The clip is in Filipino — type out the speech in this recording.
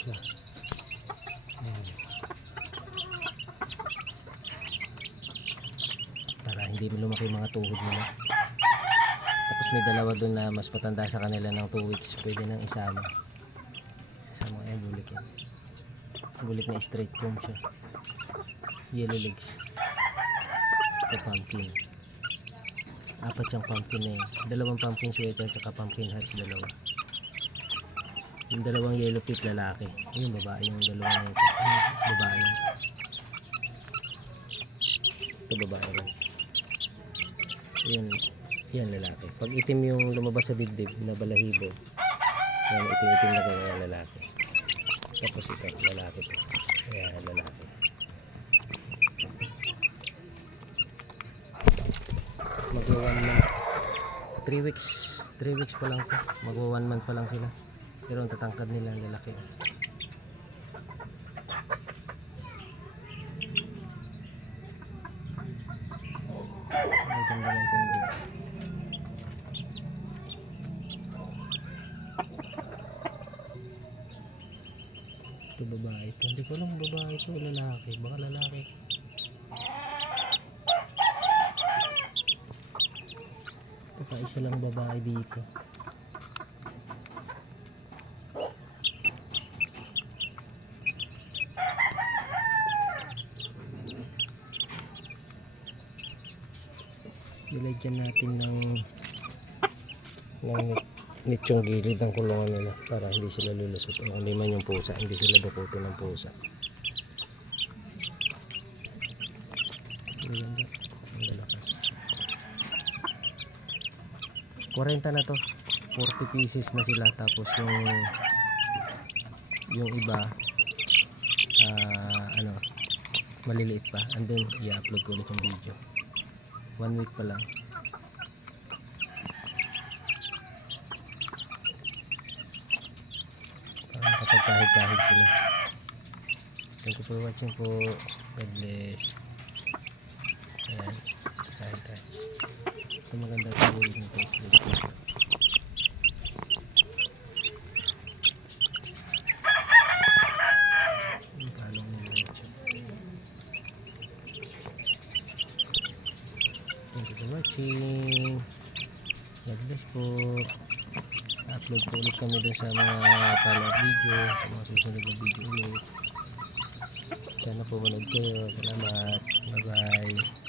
siya. Ayan. Para hindi lumaki yung mga tuhod nila. Tapos may dalawa doon na mas matanda sa kanila ng 2 weeks. Pwede nang isama. Isama, ayan, bulik yan. Bulik na straight comb siya. Yellow legs. Ito pumpkin. 4 yung pumpkin na yun. 2 pumpkin sweater at pumpkin hats, 2. Yung 2 yellow pit lalaki. Yung babae, yung 2 na ito. Babae. Ito babae rin. Yan lalaki. Pag itim yung lumabas sa dibdib na balahibo, yan itim-itim na kaya lalaki. Tapos ito lalaki to. Ayan lalaki. Magwa 1 month. 3 weeks pa lang to. Magwa 1 month pa lang sila. Pero ang tatangkad nila ang lalaki. Ang ganda ng tindig. Ito babae ito. Hindi ko alam babae ito o lalaki. Baka lalaki. Baka isa lang babae dito. Nilagyan natin ng net yung gilid ng kulungan nila para hindi sila lulusot. Hindi man yung pusa, hindi sila dukutin ng pusa. Ang lalakas. 40 na to. 40 pieces na sila. Tapos yung iba maliliit pa. Andun i-upload ko ulit yung video. 1 week pa lang. Para makapagkahig-kahig sila. Thank you for watching po. God bless. Ayan. Kahig-kahig. Ito maganda po ulit nito. Kalong nila ito. Thank you for watching. God bless po. Upload po ulit kami dun sa mga follow-up video, sa mga susunod na video ulit. Sana po manood kayo. Salamat. Bye bye.